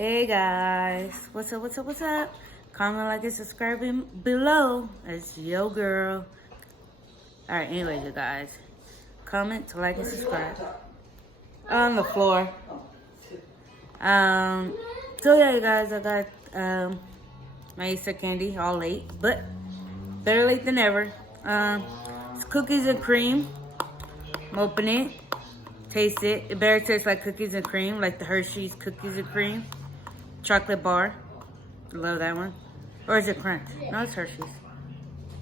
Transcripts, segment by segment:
Hey guys, what's up, what's up, what's up? Comment, like, and subscribing below. It's yo girl. Alright, anyway, you guys. Comment, like, and subscribe. On the floor. So yeah, you guys, I got my Easter candy all late, but better late than never. It's cookies and cream. Open it. Taste it. It better taste like cookies and cream, like the Hershey's cookies and cream. Chocolate bar. Love that one. Or is it Crunch? No, it's Hershey's.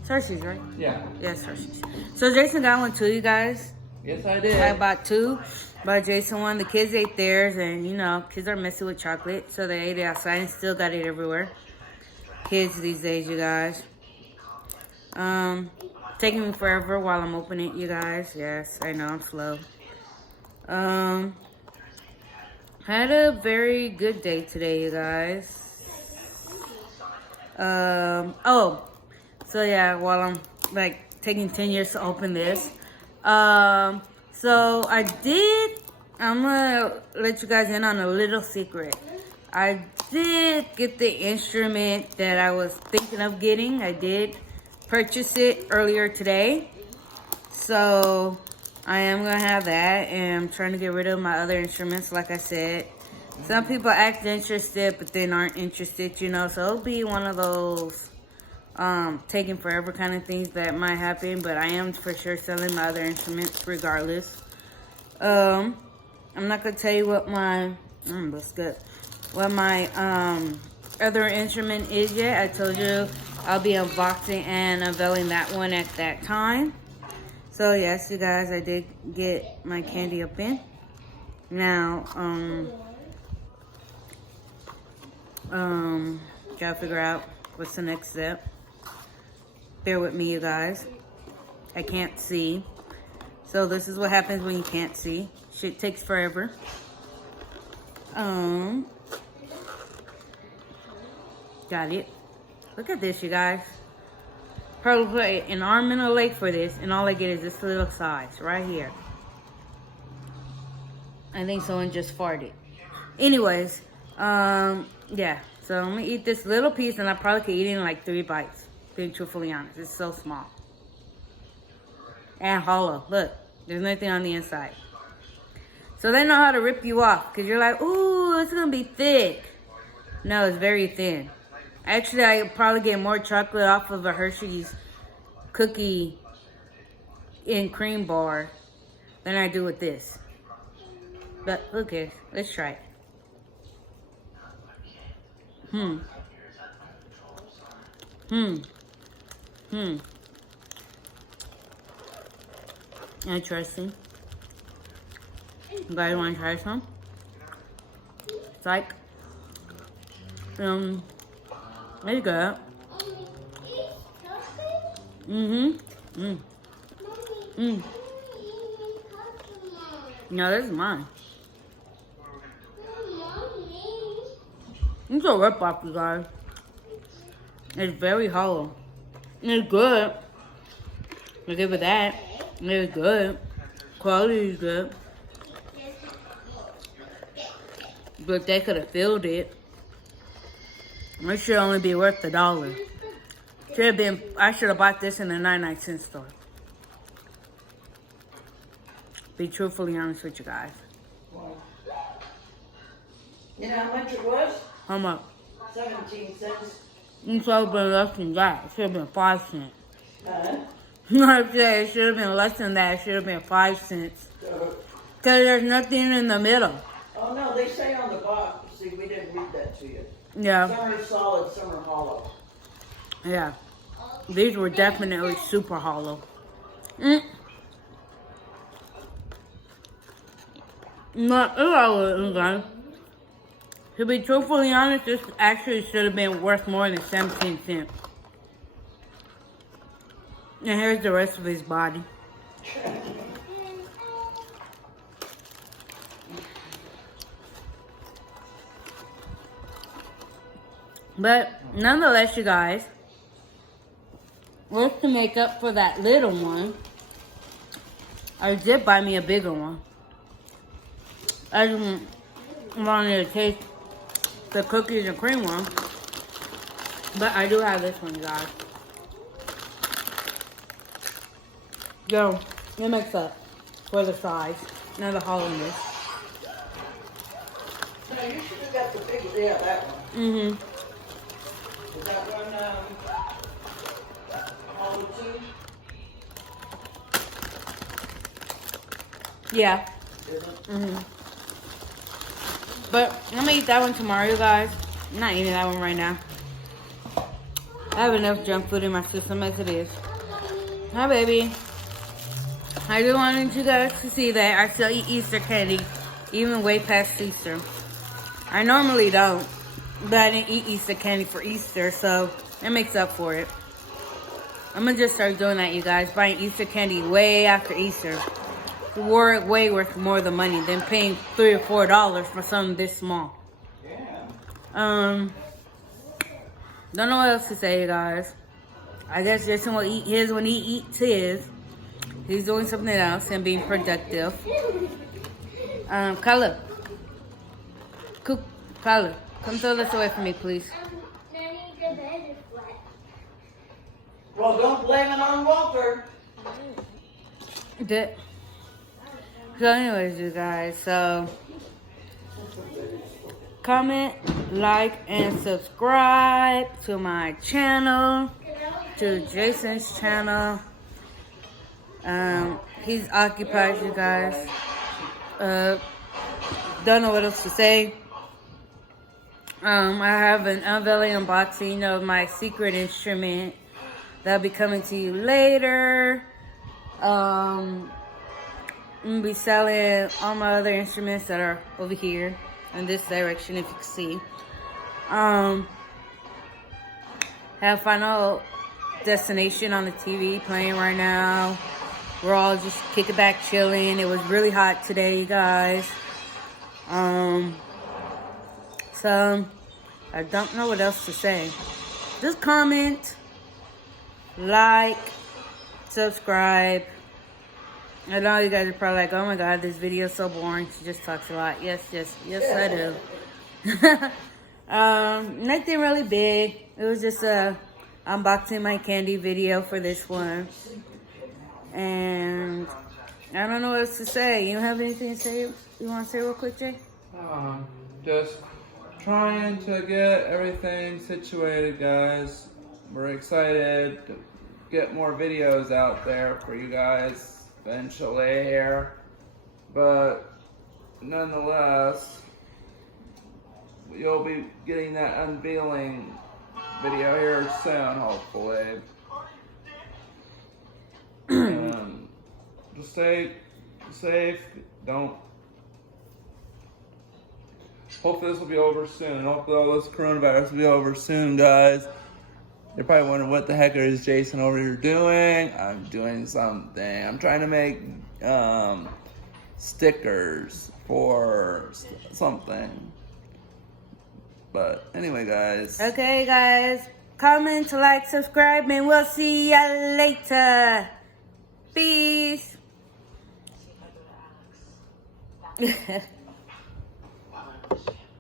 It's Hershey's, right? Yeah. Yeah, it's Hershey's. So Jason got one too, you guys. Yes, I did. I bought two. But Jason one. The kids ate theirs, and you know, kids are messy with chocolate, so they ate it outside and still got it everywhere. Kids these days, you guys. Taking me forever while I'm opening it, you guys. Yes, I know, I'm slow. Had a very good day today, you guys. Oh, so yeah, while I'm like taking 10 years to open this. So I'm gonna let you guys in on a little secret. I did get the instrument that I was thinking of getting. I did purchase it earlier today. So I am gonna have that, and I'm trying to get rid of my other instruments, like I said. Some people act interested, but then aren't interested, you know, so it'll be one of those taking forever kind of things that might happen, but I am for sure selling my other instruments regardless. I'm not gonna tell you what my, that's good, what my other instrument is yet. I told you I'll be unboxing and unveiling that one at that time. So yes, you guys, I did get my candy up in. Now, gotta figure out what's the next step. Bear with me, you guys. I can't see. So this is what happens when you can't see. Shit takes forever. Got it. Look at this, you guys. Probably put an arm and a leg for this, and all I get is this little size right here. I think someone just farted. Anyways, yeah. So I'm gonna eat this little piece, and I probably could eat it in like 3 bites. Being truthfully honest, it's so small and hollow. Look, there's nothing on the inside. So they know how to rip you off, because you're like, ooh, it's gonna be thick. No, it's very thin. Actually, I could probably get more chocolate off of a Hershey's cookie and cream bar than I do with this. But who cares? Let's try it. Interesting. You guys want to try some? It's like, it's good. No, this is mine. It's a rip-off, you guys. It's very hollow. It's good. I'll give it that. It's good. Quality is good. But they could have filled it. It should only be worth $1. I should have bought this in the 99-cent store. Be truthfully honest with you guys. You know how much it was? How much? 17 cents. It should have been less than that. It should have been 5 cents. Huh? I said it should have been less than that. It should have been 5 cents. Because there's nothing in the middle. Oh no, they say on the box. See, we didn't read that to you. Yeah. Some are solid, some are hollow. Yeah. These were definitely super hollow. Not hollow, guys. To be truthfully honest, this actually should have been worth more than 17 cents. And here's the rest of his body. But nonetheless, you guys, worth to make up for that little one, I did buy me a bigger one. I just wanted to taste the cookies and cream one. But I do have this one, guys. Yo, it makes up for the size and the hollowness. No, you should have got the big, yeah, that one. Mm-hmm. Is that one, hollow too? Yeah. Is it? Mm-hmm. But I'm gonna eat that one tomorrow, you guys. I'm not eating that one right now. I have enough junk food in my system as it is. Hi, baby. I just wanted you guys to see that I still eat Easter candy, even way past Easter. I normally don't, but I didn't eat Easter candy for Easter, so it makes up for it. I'm gonna just start doing that, you guys. Buying Easter candy way after Easter. It's way worth more the money than paying $3 or $4 for something this small. Yeah. Don't know what else to say, you guys. I guess Jason will eat his when he eats his. He's doing something else and being productive. Kyla. Kyla, come throw this away from me, please. Well, don't blame it on Walter. So anyways, you guys, so comment, like, and subscribe to my channel, to Jason's channel. He's occupied, you guys. Don't know what else to say. I have an unveiling unboxing of my secret instrument that'll be coming to you later. I'm gonna be selling all my other instruments that are over here in this direction, if you can see. Have Final Destination on the TV playing right now. We're all just kicking back, chilling. It was really hot today, you guys. So I don't know what else to say. Just comment, like, subscribe. I know you guys are probably like, oh my god, this video is so boring. She just talks a lot. Yes, I do. Nothing really big. It was just a unboxing my candy video for this one. And I don't know what else to say. You don't have anything to say? You want to say real quick, Jay? Just trying to get everything situated, guys. We're excited to get more videos out there for you guys eventually here, but nonetheless, you'll be getting that unveiling video here soon, hopefully. Just stay safe. Hopefully this will be over soon. Hopefully all this coronavirus will be over soon, guys. You're probably wondering what the heck is Jason over here doing. I'm doing something. I'm trying to make stickers for something. But anyway, guys. Okay, guys. Comment, like, subscribe, and we'll see ya later. Peace.